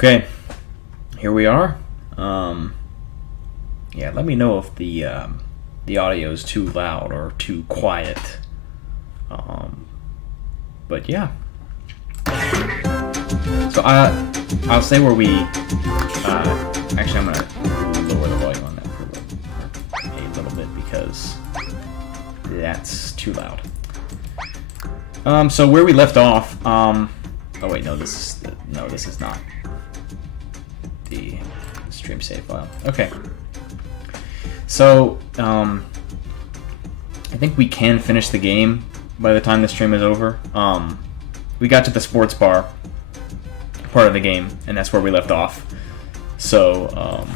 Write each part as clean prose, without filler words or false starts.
Okay, here we are. Yeah, let me know if the audio is too loud or too quiet. But yeah. So I'll say where we. Actually, I'm gonna lower the volume on that for a little bit because that's too loud. So where we left off. Oh wait, no, this is not the stream save file. Okay. So I think we can finish the game by the time the stream is over. We got to the sports bar part of the game, and that's where we left off. So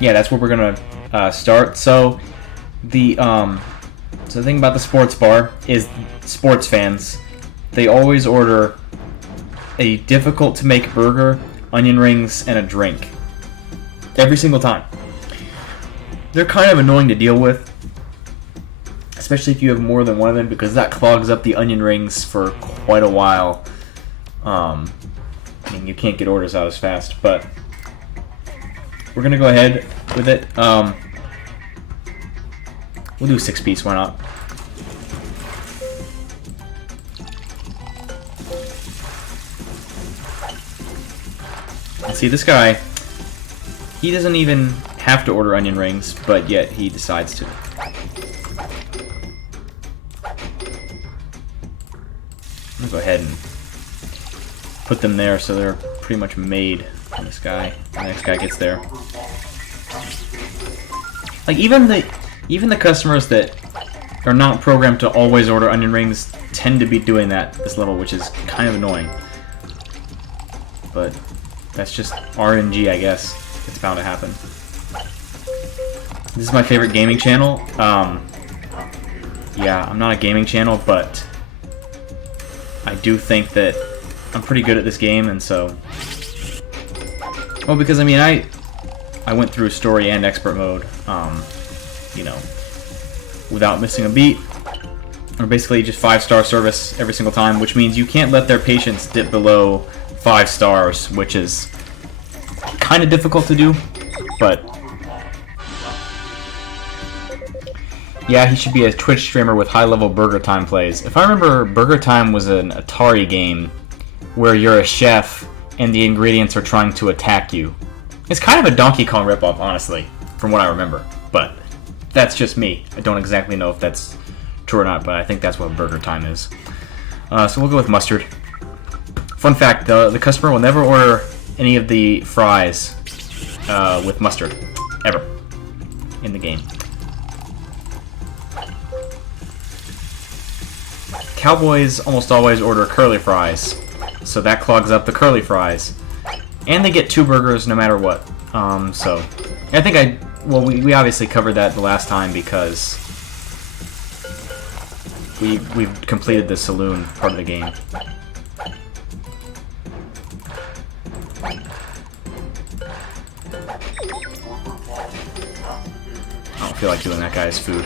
yeah, that's where we're gonna start. So the thing about the sports bar is sports fans, they always order a difficult to make burger, onion rings, and a drink. Every single time. They're kind of annoying to deal with, especially if you have more than one of them, because that clogs up the onion rings for quite a while. I mean, you can't get orders out as fast, but we're gonna go ahead with it. We'll do 6-piece, why not? And see, this guy, he doesn't even have to order onion rings, but yet he decides to. I'm gonna go ahead and put them there so they're pretty much made when the next guy gets there. Like, even the customers that are not programmed to always order onion rings tend to be doing that this level, which is kind of annoying. But that's just RNG, I guess. It's bound to happen. This is my favorite gaming channel. Yeah, I'm not a gaming channel, but I do think that I'm pretty good at this game, and so... Well, because, I mean, I went through story and expert mode, you know, without missing a beat. Or basically just 5-star service every single time, which means you can't let their patience dip below 5 stars, which is kind of difficult to do, but... Yeah, he should be a Twitch streamer with high-level Burger Time plays. If I remember, Burger Time was an Atari game where you're a chef and the ingredients are trying to attack you. It's kind of a Donkey Kong ripoff, honestly, from what I remember. But that's just me. I don't exactly know if that's true or not, but I think that's what Burger Time is. So we'll go with mustard. Fun fact, the customer will never order any of the fries with mustard. Ever. In the game. Cowboys almost always order curly fries, so that clogs up the curly fries. And they get 2 burgers no matter what. So, I think we obviously covered that the last time because we've completed the saloon part of the game. I don't feel like doing that guy's food.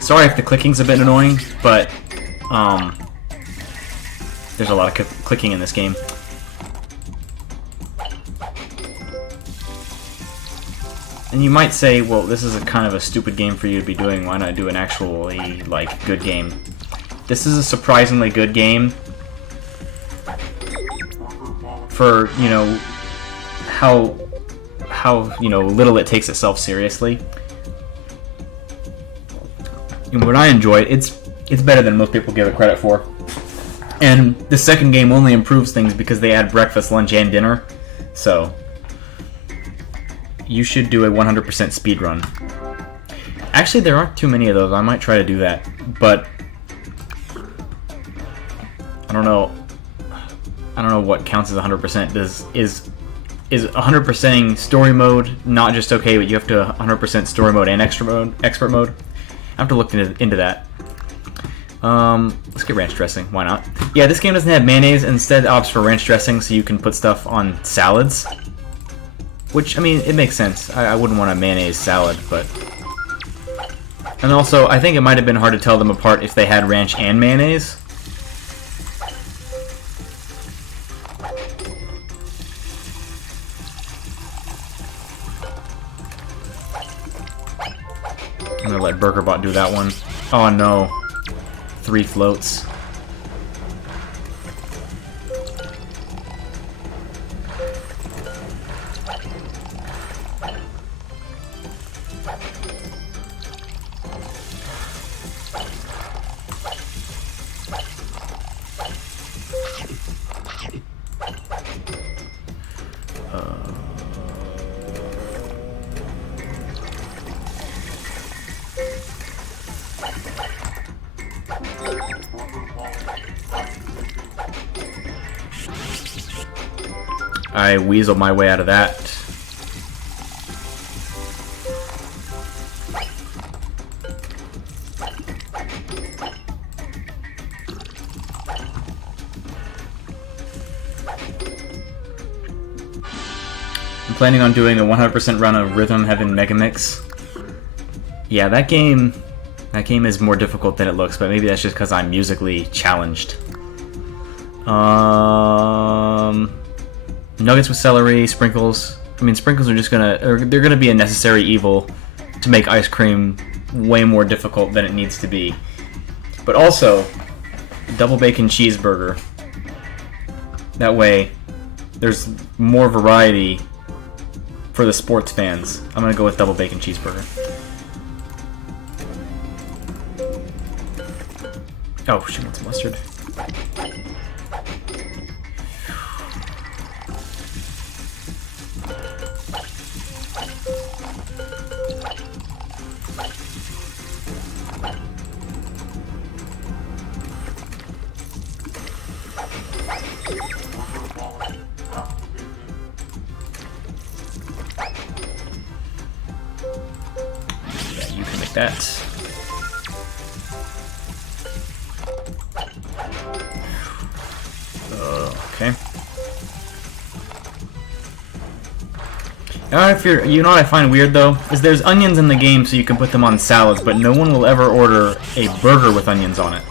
Sorry if the clicking's a bit annoying, but there's a lot of clicking in this game. And you might say, well, this is a kind of a stupid game for you to be doing. Why not do an actually, like, good game? This is a surprisingly good game for, you know, how you know, little it takes itself seriously. And what I enjoy, it's better than most people give it credit for. And the second game only improves things because they add breakfast, lunch, and dinner. So you should do a 100% speedrun. Actually, there aren't too many of those. I might try to do that, but I don't know what counts as 100%. Is 100%ing story mode not just okay, but you have to 100% story mode and expert mode? I have to look into that. Let's get ranch dressing. Why not? Yeah, this game doesn't have mayonnaise. Instead, it opts for ranch dressing, so you can put stuff on salads. Which, I mean, it makes sense. I wouldn't want a mayonnaise salad, but... And also, I think it might have been hard to tell them apart if they had ranch and mayonnaise. I'm gonna let BurgerBot do that one. Oh no. 3 floats. I weaseled my way out of that. I'm planning on doing a 100% run of Rhythm Heaven Megamix. Yeah, that game is more difficult than it looks, but maybe that's just because I'm musically challenged. Nuggets with celery, sprinkles. I mean, sprinkles are just they're gonna be a necessary evil to make ice cream way more difficult than it needs to be. But also, double bacon cheeseburger. That way, there's more variety for the sports fans. I'm gonna go with double bacon cheeseburger. Oh, she wants mustard. That. Okay. If you're, you know what I find weird though is there's onions in the game, so you can put them on salads, but no one will ever order a burger with onions on it.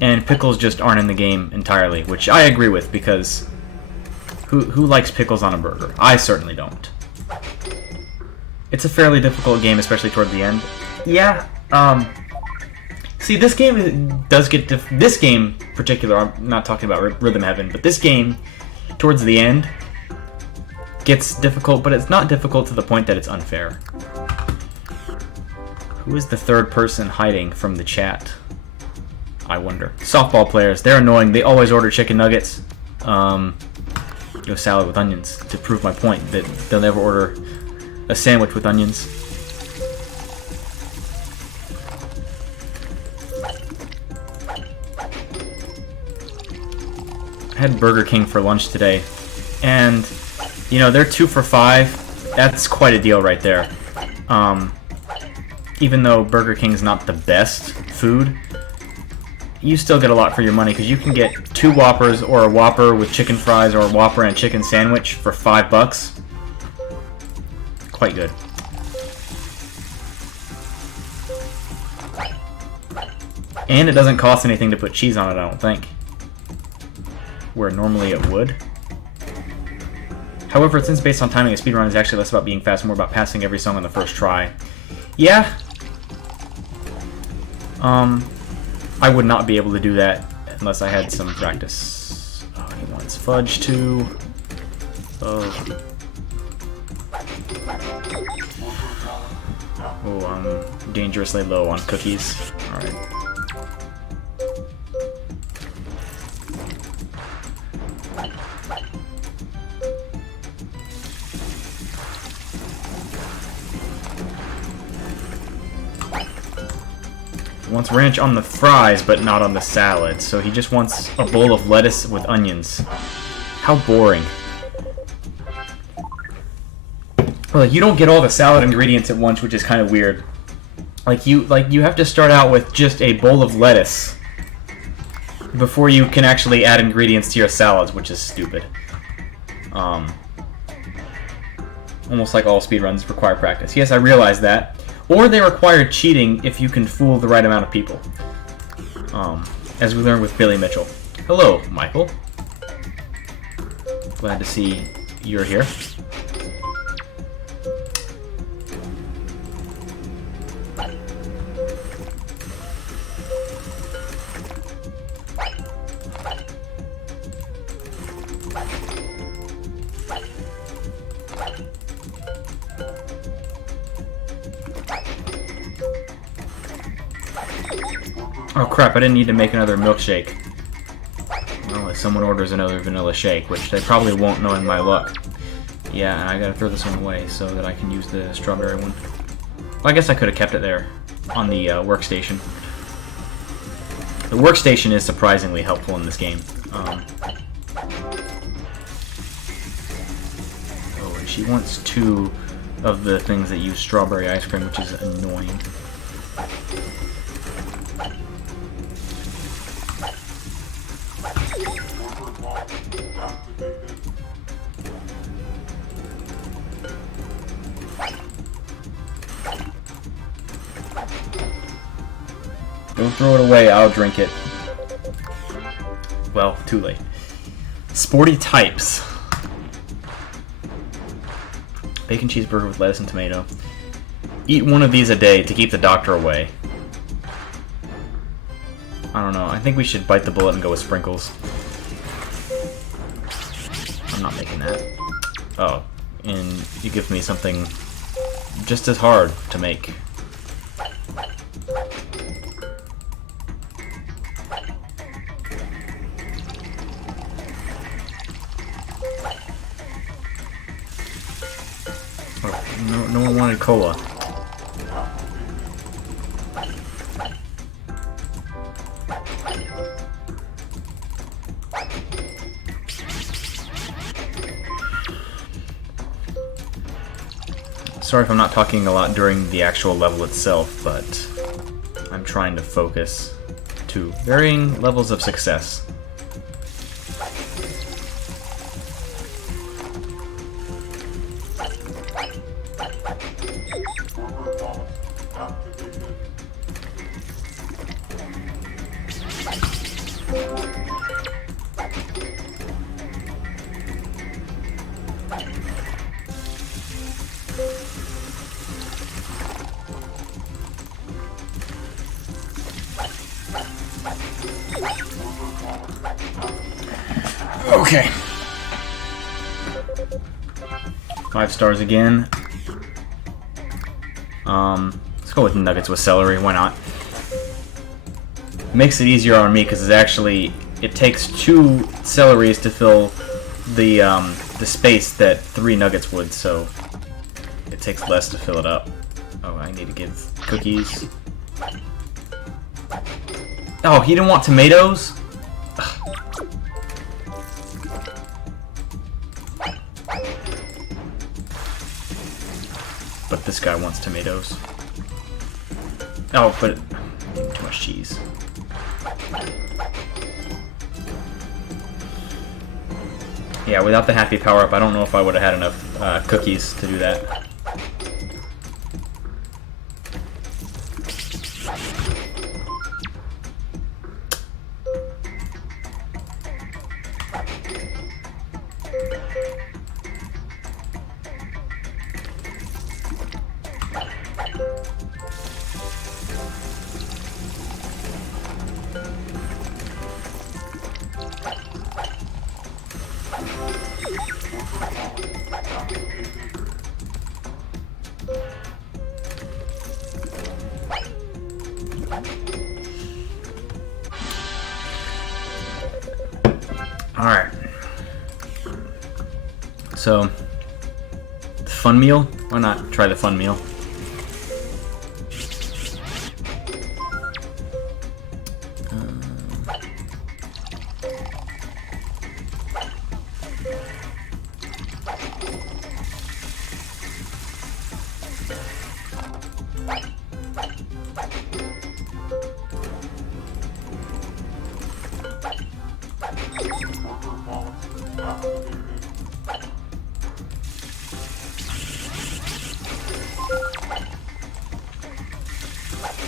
And pickles just aren't in the game entirely, which I agree with because who likes pickles on a burger? I certainly don't. It's a fairly difficult game, especially toward the end. Yeah, see, this game does get... This game, in particular, I'm not talking about Rhythm Heaven, but this game, towards the end, gets difficult, but it's not difficult to the point that it's unfair. Who is the third person hiding from the chat? I wonder. Softball players, they're annoying. They always order chicken nuggets. Salad with onions, to prove my point that they'll never order a sandwich with onions. I had Burger King for lunch today, and you know, they're 2 for $5. That's quite a deal right there. Even though Burger King's not the best food, you still get a lot for your money because you can get 2 Whoppers or a Whopper with chicken fries or a Whopper and a chicken sandwich for $5. Quite good. And it doesn't cost anything to put cheese on it, I don't think. Where normally it would. However, since based on timing, a speedrun is actually less about being fast, more about passing every song on the first try. Yeah. I would not be able to do that unless I had some practice. Oh, he wants fudge too. Oh. Oh, I'm dangerously low on cookies. Alright. He wants ranch on the fries, but not on the salad, so he just wants a bowl of lettuce with onions. How boring. Well, you don't get all the salad ingredients at once, which is kind of weird. Like you have to start out with just a bowl of lettuce before you can actually add ingredients to your salads, which is stupid. Almost like all speedruns require practice. Yes, I realize that. Or they require cheating if you can fool the right amount of people. As we learned with Billy Mitchell. Hello, Michael. Glad to see you're here. Oh crap, I didn't need to make another milkshake. Well, if someone orders another vanilla shake, which they probably won't, knowing my luck. Yeah, and I gotta throw this one away so that I can use the strawberry one. Well, I guess I could have kept it there on the workstation. The workstation is surprisingly helpful in this game. Oh, and she wants 2 of the things that use strawberry ice cream, which is annoying. Don't throw it away, I'll drink it. Well, too late. Sporty Types. Bacon cheeseburger with lettuce and tomato. Eat one of these a day to keep the doctor away. I don't know, I think we should bite the bullet and go with sprinkles. I'm not making that. Oh, and you give me something just as hard to make. No one wanted cola. Sorry if I'm not talking a lot during the actual level itself, but I'm trying to focus to varying levels of success. Okay. 5 stars again. Let's go with nuggets with celery. Why not? Makes it easier on me because it takes 2 celeries to fill the space that 3 nuggets would, so it takes less to fill it up. Oh, I need to give cookies. Oh, he didn't want tomatoes? But this guy wants tomatoes. Oh, but too much cheese. Yeah, without the happy power-up, I don't know if I would have had enough cookies to do that. Alright. So, fun meal? Why not try the fun meal?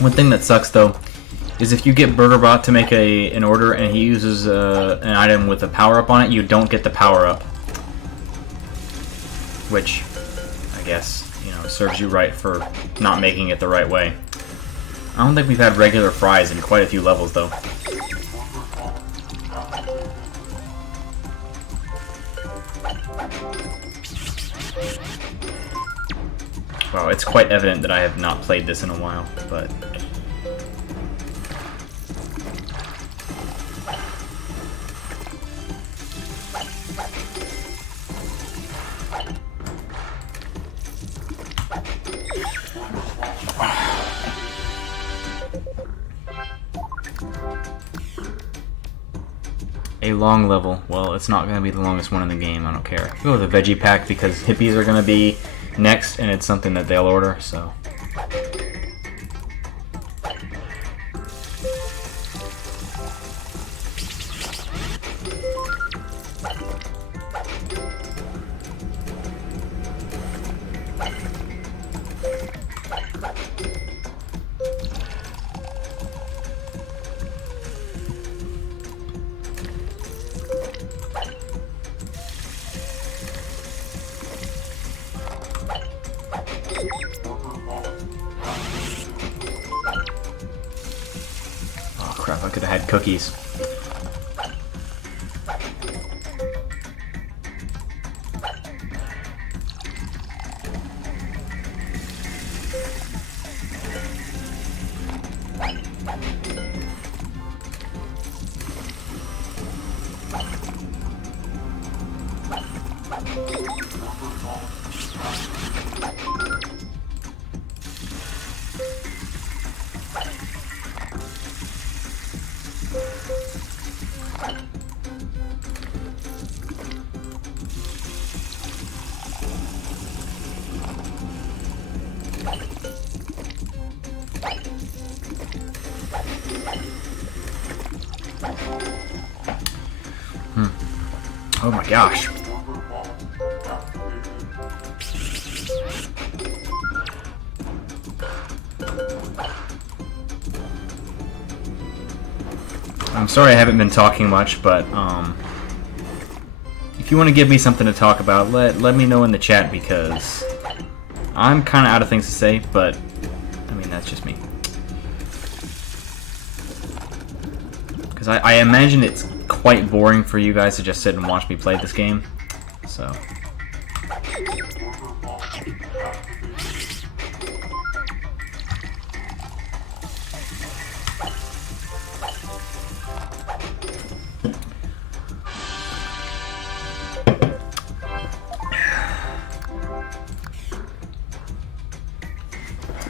One thing that sucks though is if you get BurgerBot to make an order and he uses an item with a power-up on it, you don't get the power-up. Which, I guess, you know, serves you right for not making it the right way. I don't think we've had regular fries in quite a few levels though. Wow, it's quite evident that I have not played this in a while, but... A long level. Well, it's not going to be the longest one in the game, I don't care. Go with the veggie pack because hippies are going to be next, and it's something that they'll order, so... Crap, I could have had cookies. Oh my gosh. I'm sorry I haven't been talking much, but if you want to give me something to talk about, let me know in the chat because I'm kind of out of things to say, but I mean, that's just me. Because I imagine it's quite boring for you guys to just sit and watch me play this game, so...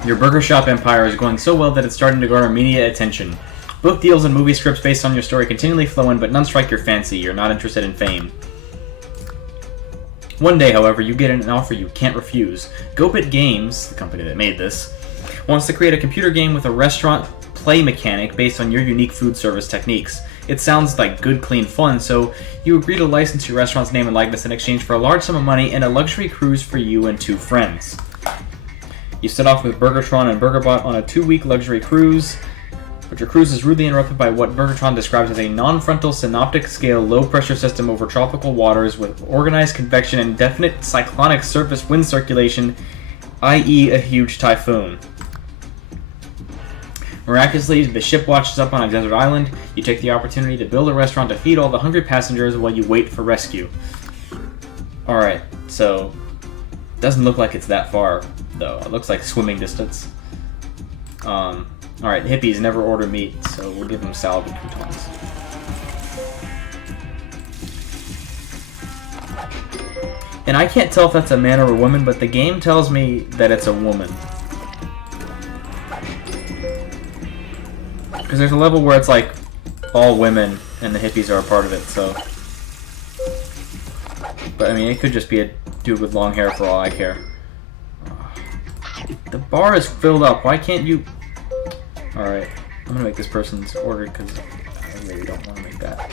Your burger shop empire is going so well that it's starting to garner media attention. Book deals and movie scripts based on your story continually flow in, but none strike your fancy. You're not interested in fame. One day, however, you get an offer you can't refuse. GoBit Games, the company that made this, wants to create a computer game with a restaurant play mechanic based on your unique food service techniques. It sounds like good, clean fun, so you agree to license your restaurant's name and likeness in exchange for a large sum of money and a luxury cruise for you and 2 friends. You set off with Burgertron and BurgerBot on a 2-week luxury cruise, but your cruise is rudely interrupted by what Burgertron describes as a non-frontal synoptic-scale low-pressure system over tropical waters with organized convection and definite cyclonic surface wind circulation, i.e. a huge typhoon. Miraculously, the ship washes up on a desert island. You take the opportunity to build a restaurant to feed all the hungry passengers while you wait for rescue. Alright, so... doesn't look like it's that far, though. It looks like swimming distance. Alright, hippies never order meat, so we'll give them salad and croutons. And I can't tell if that's a man or a woman, but the game tells me that it's a woman. Because there's a level where it's like all women and the hippies are a part of it, so... But I mean, it could just be a dude with long hair for all I care. The bar is filled up. Why can't you... Alright, I'm gonna make this person's order because I really don't want to make that.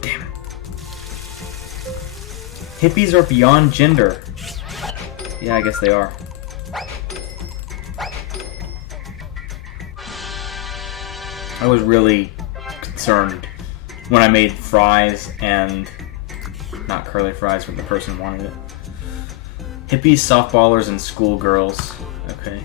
Damn it. Hippies are beyond gender. Yeah, I guess they are. I was really concerned when I made fries and not curly fries when the person wanted it. Hippies, softballers, and schoolgirls. Okay.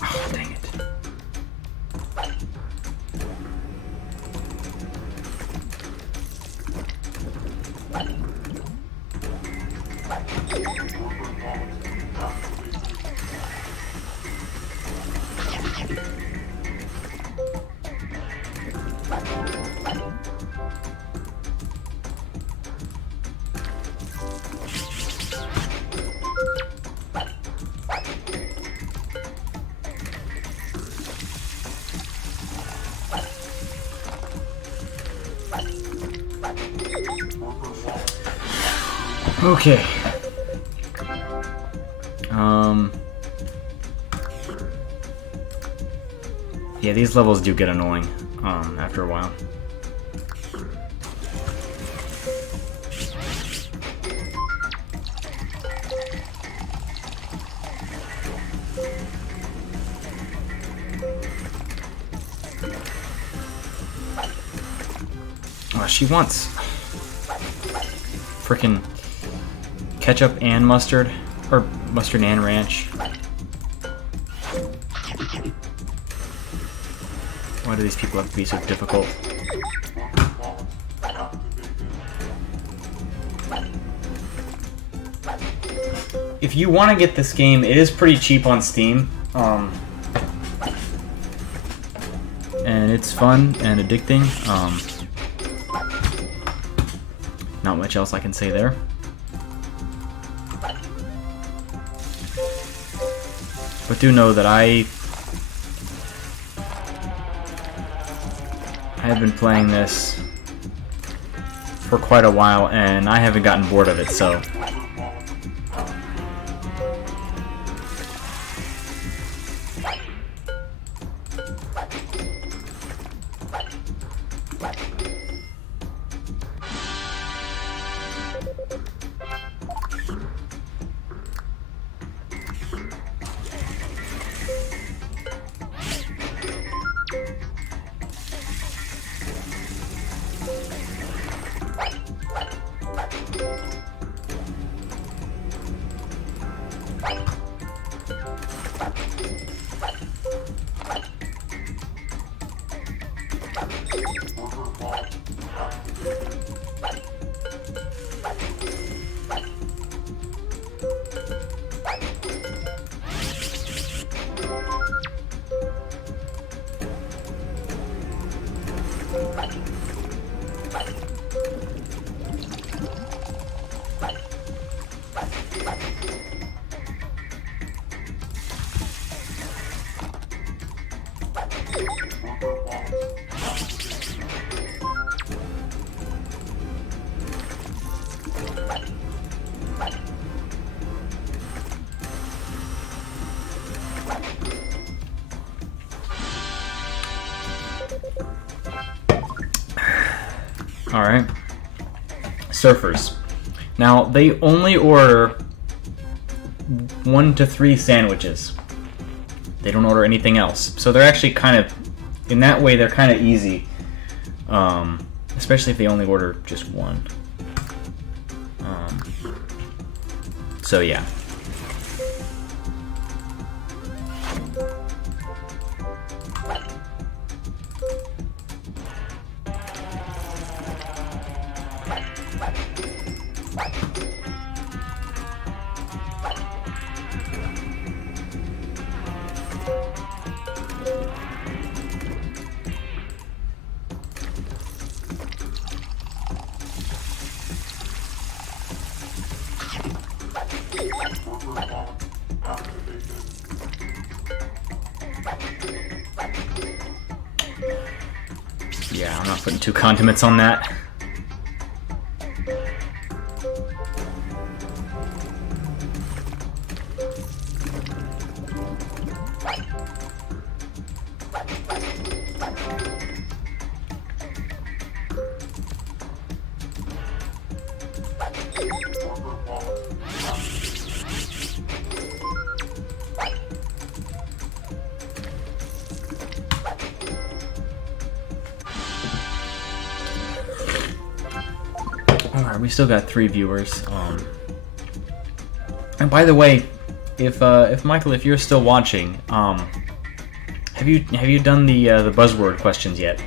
Oh, dang it. Okay. Yeah, these levels do get annoying, after a while. Oh, she wants frickin' ketchup and mustard, or mustard and ranch. Why do these people have to be so difficult? If you want to get this game, it is pretty cheap on Steam. And it's fun and addicting. Not much else I can say there. But do know that I have been playing this for quite a while, and I haven't gotten bored of it, so... Alright. Surfers. Now, they only order 1 to 3 sandwiches. They don't order anything else. So they're actually kind of, in that way, they're kind of easy. Especially if they only order just one. So yeah. Yeah, I'm not putting 2 condiments on that. Alright, we still got 3 viewers. And by the way, if Michael, if you're still watching, have you done the buzzword questions yet?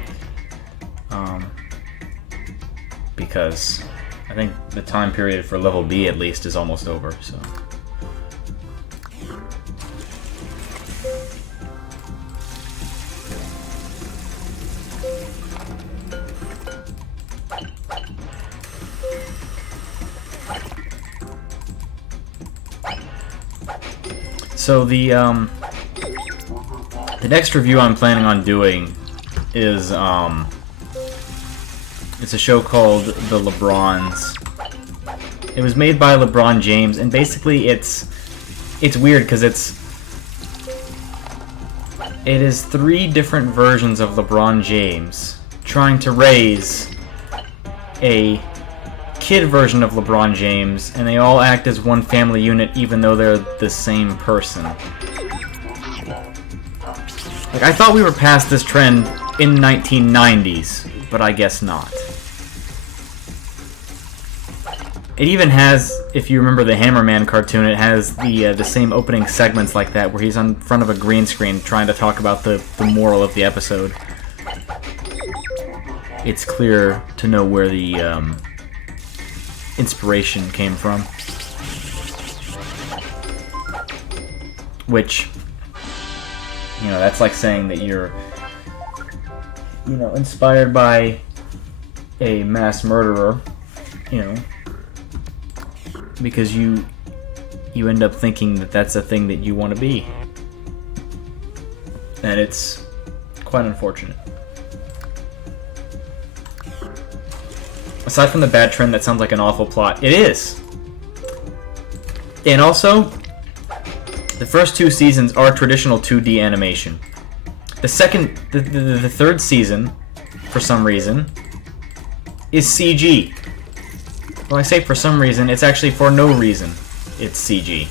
Because I think the time period for level B at least is almost over. So. So the next review I'm planning on doing is it's a show called The LeBrons. It was made by LeBron James, and basically it's weird because it is 3 different versions of LeBron James trying to raise a kid version of LeBron James, and they all act as one family unit even though they're the same person. Like, I thought we were past this trend in 1990s, but I guess not. It even has, if you remember the Hammerman cartoon, it has the same opening segments like that, where he's in front of a green screen trying to talk about the moral of the episode. It's clear to know where the inspiration came from. Which, you know, that's like saying that you're, you know, inspired by a mass murderer, you know, because you end up thinking that that's a thing that you want to be. And it's quite unfortunate. Aside from the bad trend, that sounds like an awful plot. It is! And also, the first 2 seasons are traditional 2D animation. The third season, for some reason, is CG. Well, I say for some reason, it's actually for no reason it's CG.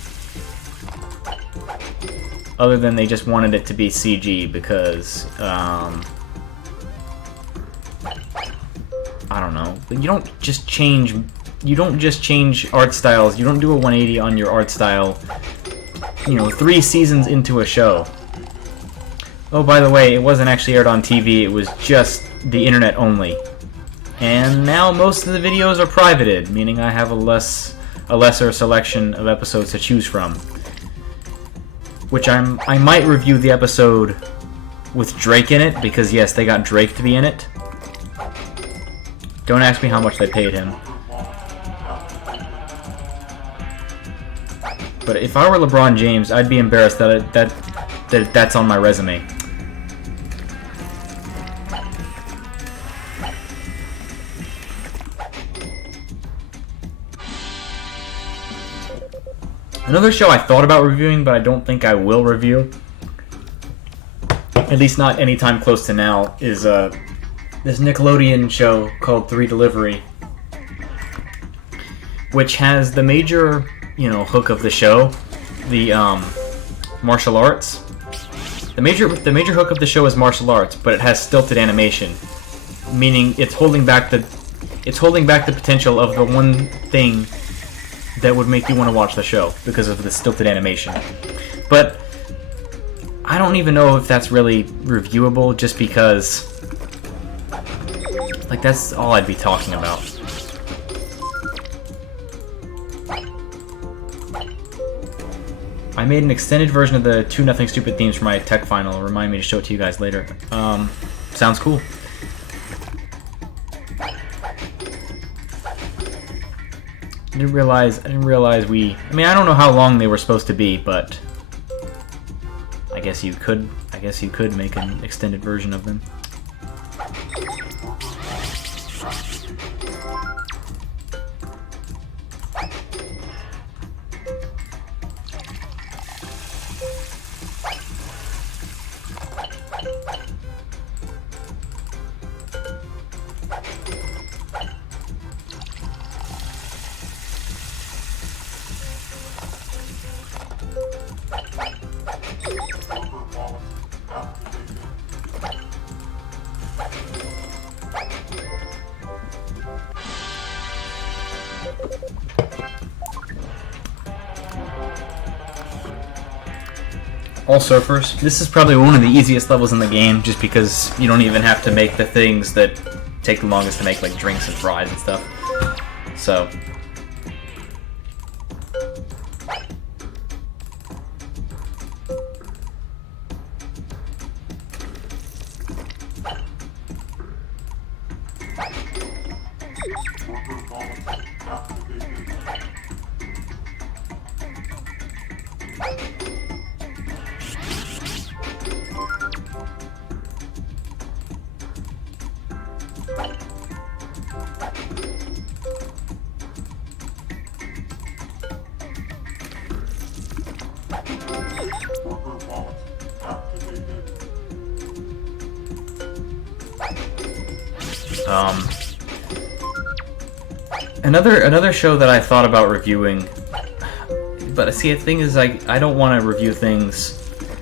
Other than they just wanted it to be CG because, I don't know. You don't just change art styles. You don't do a 180 on your art style, you know, 3 seasons into a show. Oh, by the way, it wasn't actually aired on TV, it was just the internet only. And now most of the videos are privated, meaning I have a lesser selection of episodes to choose from. Which I might review the episode with Drake in it, because yes, they got Drake to be in it. Don't ask me how much they paid him. But if I were LeBron James, I'd be embarrassed that that's on my resume. Another show I thought about reviewing, but I don't think I will review, at least not anytime close to now, is this Nickelodeon show called 3 Delivery, which has the major, you know, hook of the show, the martial arts. The major hook of the show is martial arts, but it has stilted animation, meaning it's holding back the potential of the one thing that would make you want to watch the show because of the stilted animation. But I don't even know if that's really reviewable, just because, like, that's all I'd be talking about. I made an extended version of the 2 Nothing Stupid themes for my tech final. Remind me to show it to you guys later. Sounds cool. I didn't realize we... I mean, I don't know how long they were supposed to be, but I guess you could make an extended version of them. All surfers. This is probably one of the easiest levels in the game, just because you don't even have to make the things that take the longest to make, like drinks and fries and stuff. So... Another show that I thought about reviewing, but see, the thing is, I don't want to review things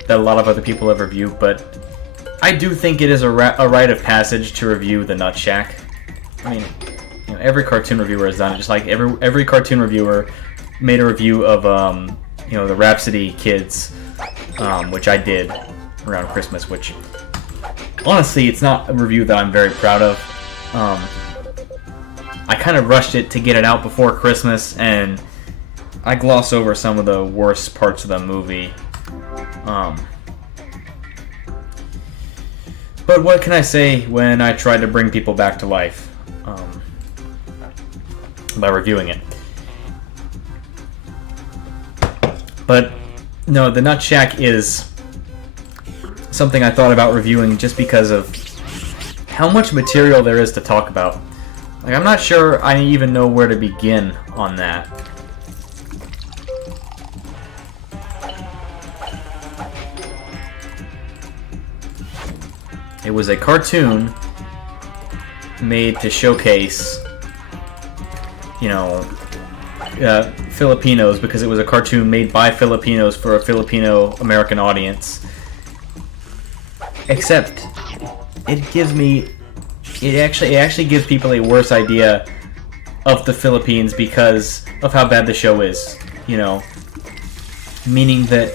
that a lot of other people have reviewed, but I do think it is a rite of passage to review the Nut Shack. I mean, you know, every cartoon reviewer has done it. Just like every cartoon reviewer made a review of you know, the Rhapsody Kids, which I did around Christmas. Which honestly, it's not a review that I'm very proud of. I kind of rushed it to get it out before Christmas, and I gloss over some of the worst parts of the movie. But what can I say when I tried to bring people back to life by reviewing it? But no, the Nut Shack is something I thought about reviewing just because of how much material there is to talk about. Like, I'm not sure I even know where to begin on that. It was a cartoon made to showcase, you know, Filipinos, because it was a cartoon made by Filipinos for a Filipino-American audience. Except, it actually gives people a worse idea of the Philippines because of how bad the show is, you know. Meaning that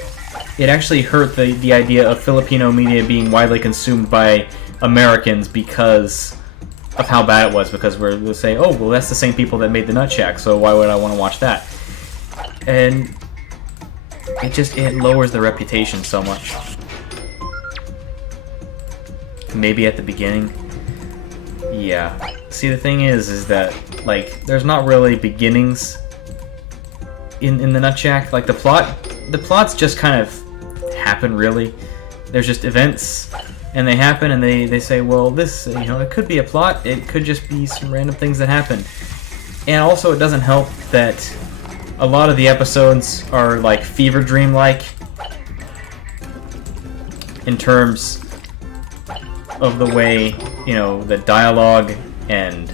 it actually hurt the idea of Filipino media being widely consumed by Americans because of how bad it was, because we'll say, oh, well, that's the same people that made the Nut Shack, so why would I want to watch that? And it lowers the reputation so much. Maybe at the beginning. Yeah. See, the thing is that, like, there's not really beginnings in the Nut Shack. Like, the plots just kind of happen, really. There's just events, and they happen, and they say, well, this, you know, it could be a plot, it could just be some random things that happen. And also, it doesn't help that a lot of the episodes are, like, fever dream-like in terms of the way, you know, the dialogue and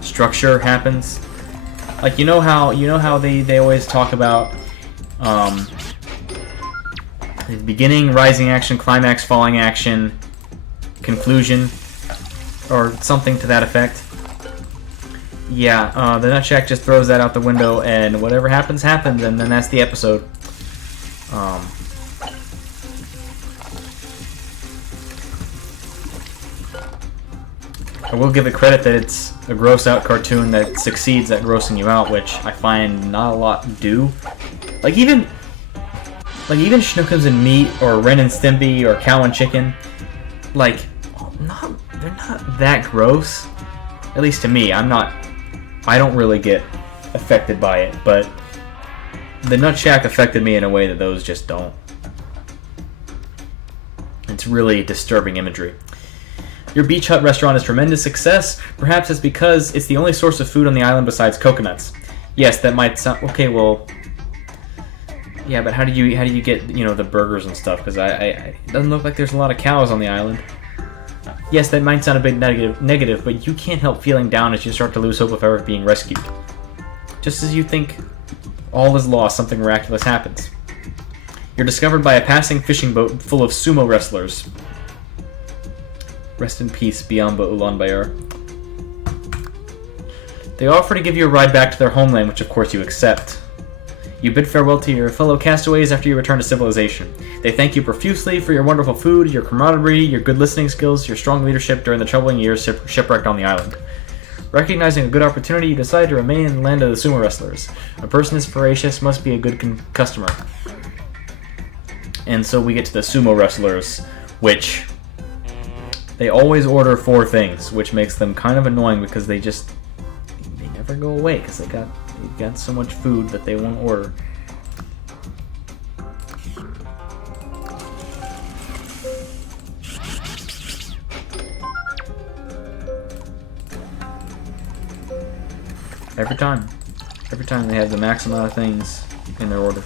structure happens. Like, you know how they always talk about the beginning, rising action, climax, falling action, conclusion, or something to that effect. yeah, the Nutsack just throws that out the window, and whatever happens, happens, and then that's the episode. I will give it credit that it's a gross-out cartoon that succeeds at grossing you out, which I find not a lot do. Like even Schnookums and Meat, or Ren and Stimpy, or Cow and Chicken, like, they're not that gross. At least to me, I don't really get affected by it, but the Nutsack affected me in a way that those just don't. It's really disturbing imagery. Your beach hut restaurant is a tremendous success. Perhaps it's because it's the only source of food on the island besides coconuts. Yes, that might sound okay. Well, yeah, but how do you get the burgers and stuff? Because it doesn't look like there's a lot of cows on the island. Yes, that might sound a bit negative, but you can't help feeling down as you start to lose hope of ever being rescued. Just as you think all is lost, something miraculous happens. You're discovered by a passing fishing boat full of sumo wrestlers. Rest in peace, Biamba Ulanbayar. They offer to give you a ride back to their homeland, which of course you accept. You bid farewell to your fellow castaways after you return to civilization. They thank you profusely for your wonderful food, your camaraderie, your good listening skills, your strong leadership during the troubling years shipwrecked on the island. Recognizing a good opportunity, you decide to remain in the land of the sumo wrestlers. A person as voracious must be a good customer. And so we get to the sumo wrestlers, which they always order 4 things, which makes them kind of annoying because they never go away because they've got so much food that they won't order. Every time they have the max amount of things in their order.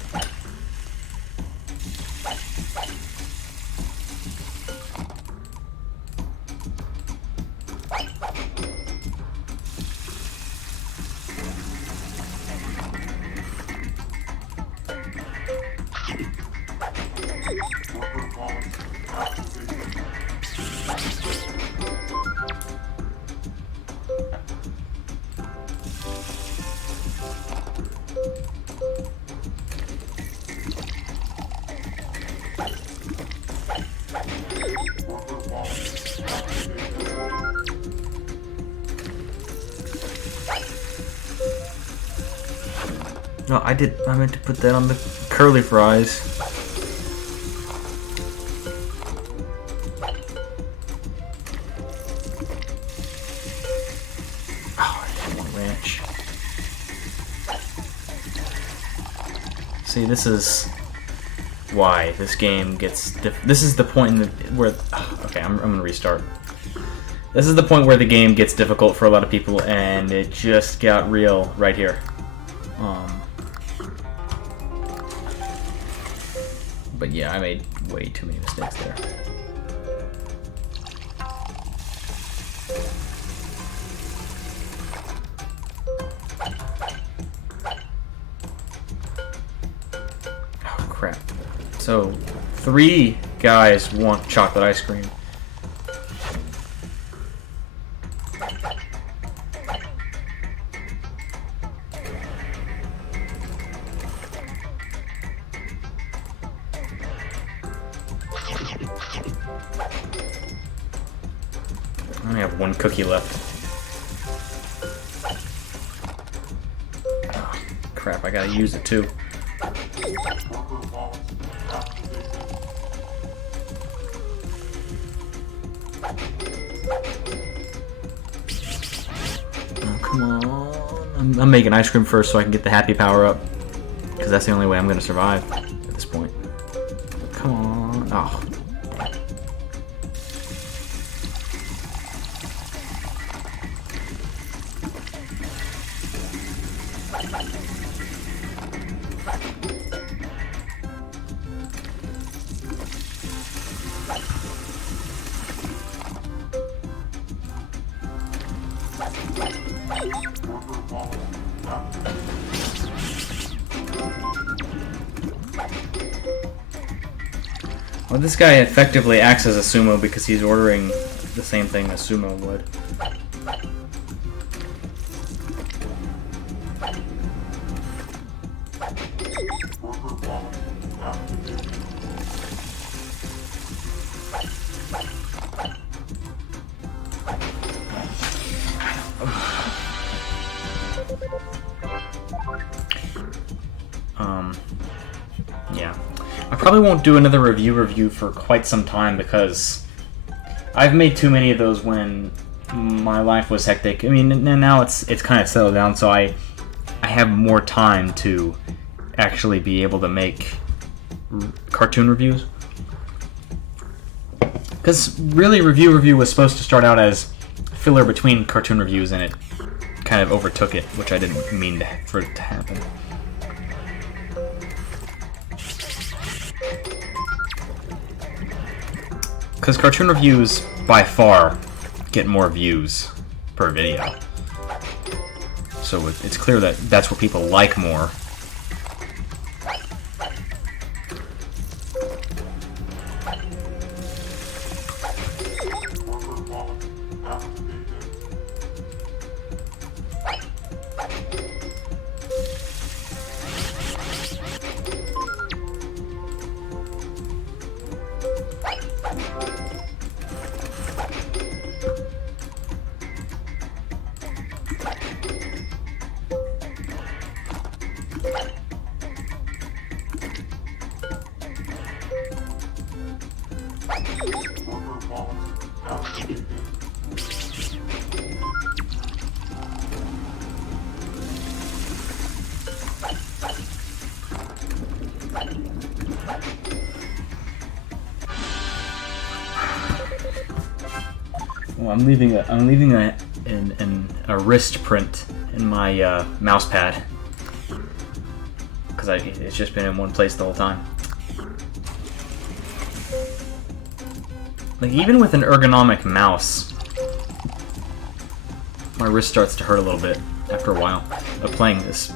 No, I meant to put that on the curly fries. Oh, I didn't want ranch. See, this is why this game gets... This is the point where... Okay, I'm gonna restart. This is the point where the game gets difficult for a lot of people, and it just got real right here. But yeah, I made way too many mistakes there. Oh crap. So, 3 guys want chocolate ice cream. I only have 1 cookie left. Oh, crap, I gotta use it too. Oh, come on. I'm making ice cream first so I can get the happy power up. Because that's the only way I'm gonna survive at this point. Come on. Oh. Well, this guy effectively acts as a sumo because he's ordering the same thing a sumo would. Yeah. I probably won't do another review for quite some time because I've made too many of those when my life was hectic. I mean, now it's kind of settled down, so I have more time to actually be able to make cartoon reviews. Because really, review was supposed to start out as filler between cartoon reviews, and it kind of overtook it, which I didn't mean for it to happen. Because cartoon reviews, by far, get more views per video. So it's clear that that's what people like more. Well, I'm leaving a wrist print in my mouse pad because it's just been in one place the whole time. Like, even with an ergonomic mouse, my wrist starts to hurt a little bit after a while of playing this.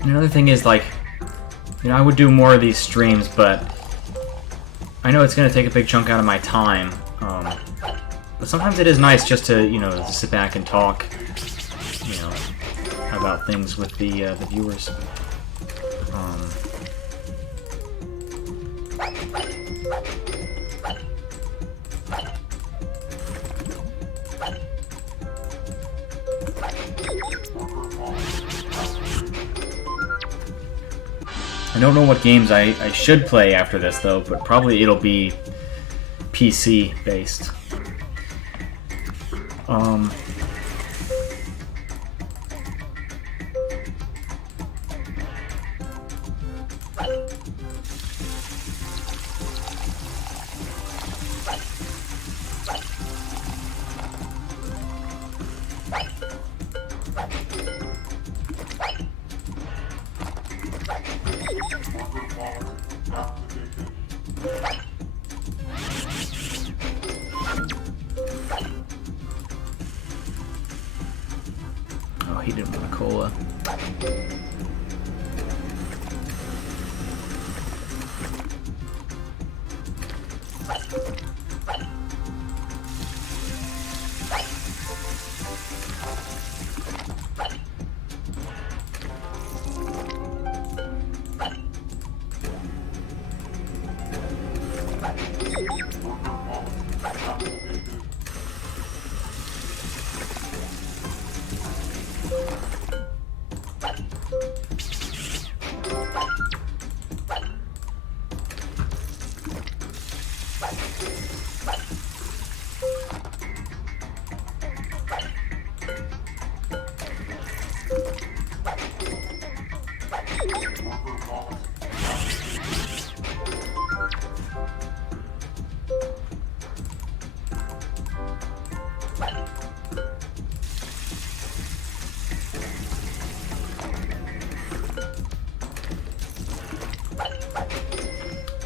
And another thing is, like, you know, I would do more of these streams, but I know it's going to take a big chunk out of my time. But sometimes it is nice just to, you know, to sit back and talk, you know, about things with the viewers. I don't know what games I should play after this, though, but probably it'll be PC based. Oh, he didn't want a cola.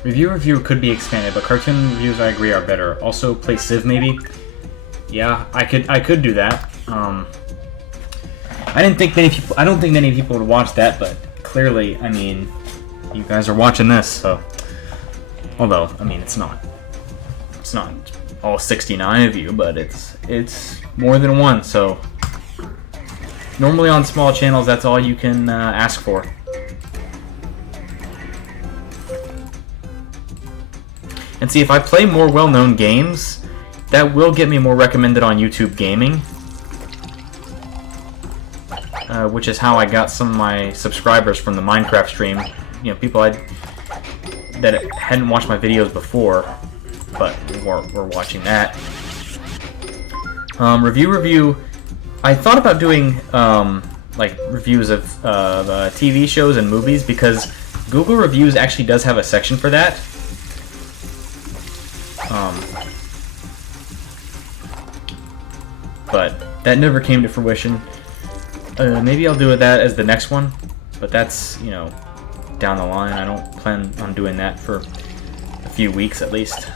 Review could be expanded, but cartoon reviews, I agree, are better. Also, play Civ maybe. Yeah, I could do that. I don't think many people would watch that, but clearly, I mean, you guys are watching this, so. Although, I mean, it's not all 69 of you, but it's more than one. So normally on small channels, that's all you can ask for. And see, if I play more well-known games, that will get me more recommended on YouTube Gaming, which is how I got some of my subscribers from the Minecraft stream. You know, people that hadn't watched my videos before, but were watching that. Review. I thought about doing like reviews of TV shows and movies, because Google Reviews actually does have a section for that. But that never came to fruition. Maybe I'll do that as the next one, but that's, you know, down the line. I don't plan on doing that for a few weeks at least.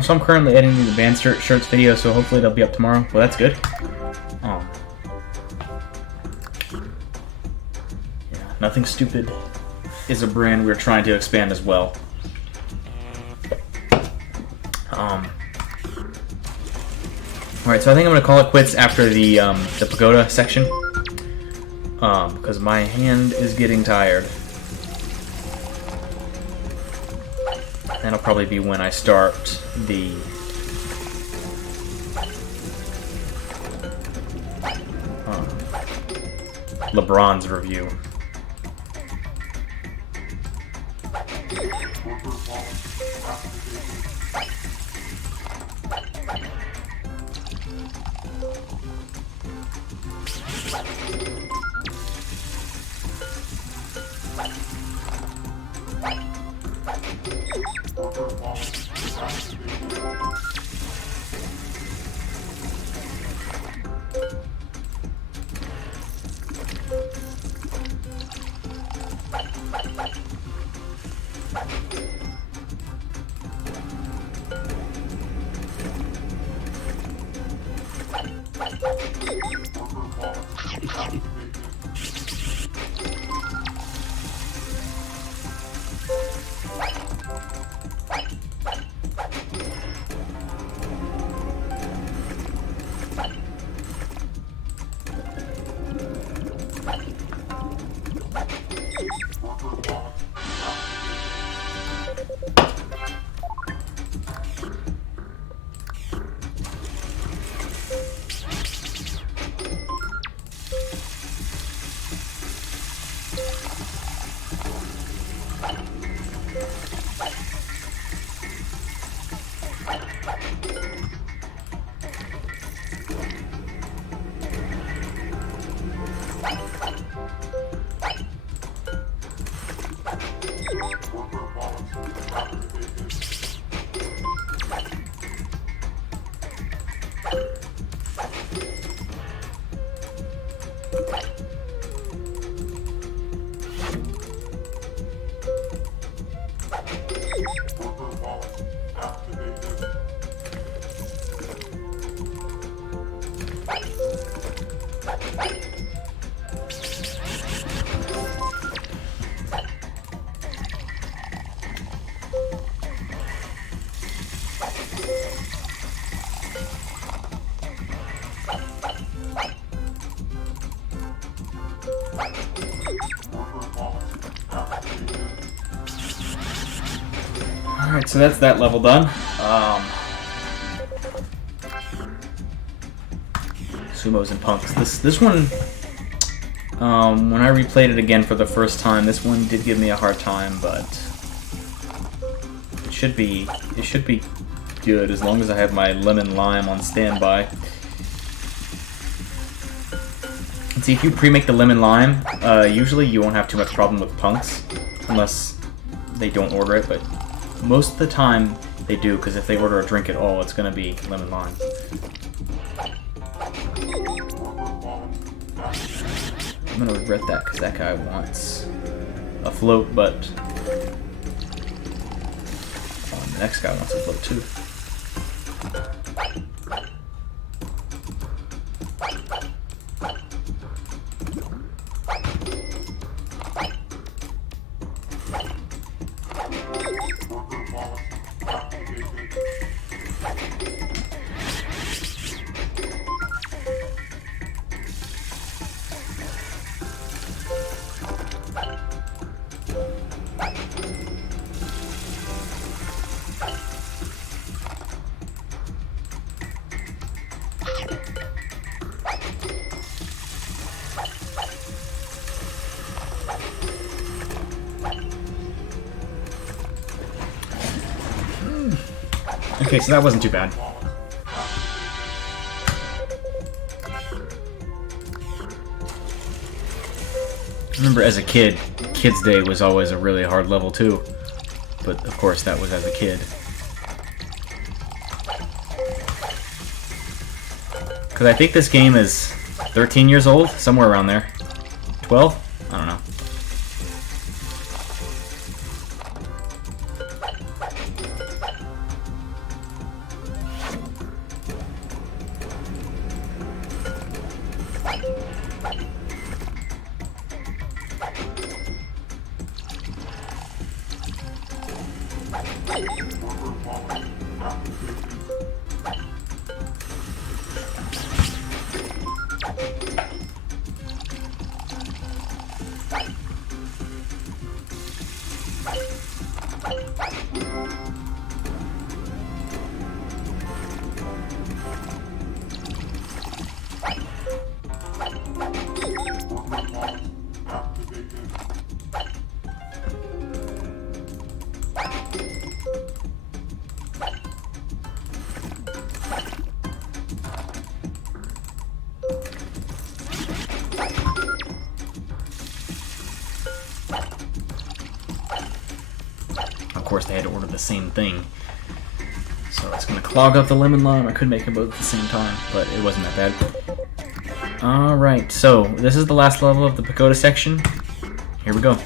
So I'm currently editing the band shirts video, so hopefully they'll be up tomorrow. Well, that's good. Oh. Yeah, Nothing Stupid is a brand we're trying to expand as well. Alright, so I think I'm going to call it quits after the pagoda section. Because my hand is getting tired. That'll probably be when I start the LeBron's review. Alright, so that's that level done. Sumos and Punks. This one, when I replayed it again for the first time, this one did give me a hard time, but it should be good as long as I have my lemon lime on standby. And see, if you pre-make the lemon lime, usually you won't have too much problem with punks, unless they don't order it, but most of the time they do, because if they order a drink at all, it's going to be lemon lime. I'm going to regret that, because that guy wants a float, but the next guy wants a float too. Okay, so that wasn't too bad. Remember, as a kid, Kids Day was always a really hard level too. But of course, that was as a kid. Because I think this game is 13 years old, somewhere around there. 12? I don't know. Of course, they had to order the same thing. So it's going to clog up the lemon lime. I could make them both at the same time, but it wasn't that bad. Alright, so this is the last level of the pagoda section. Here we go.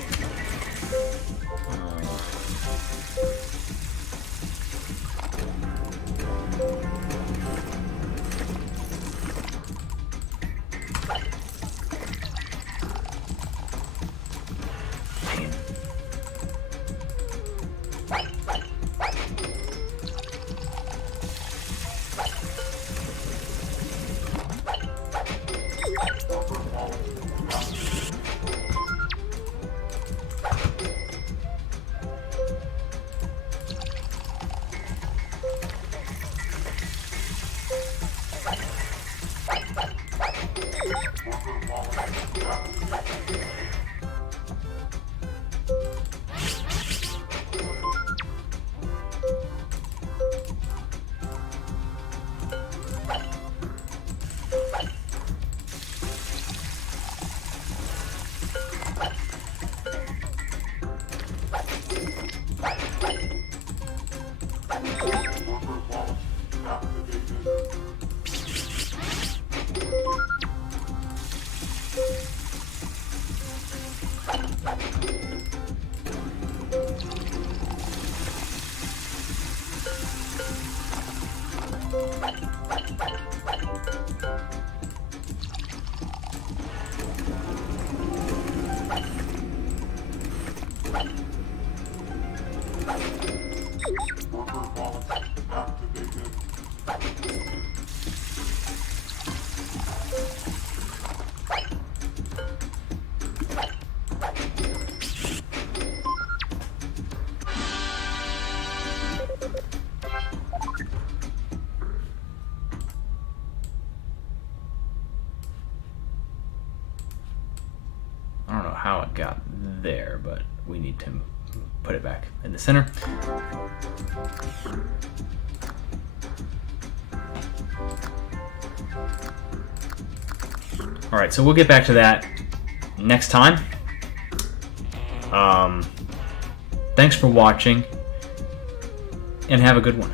I don't know how it got there, but we need to put it back in the center. Alright, so we'll get back to that next time. Thanks for watching, and have a good one.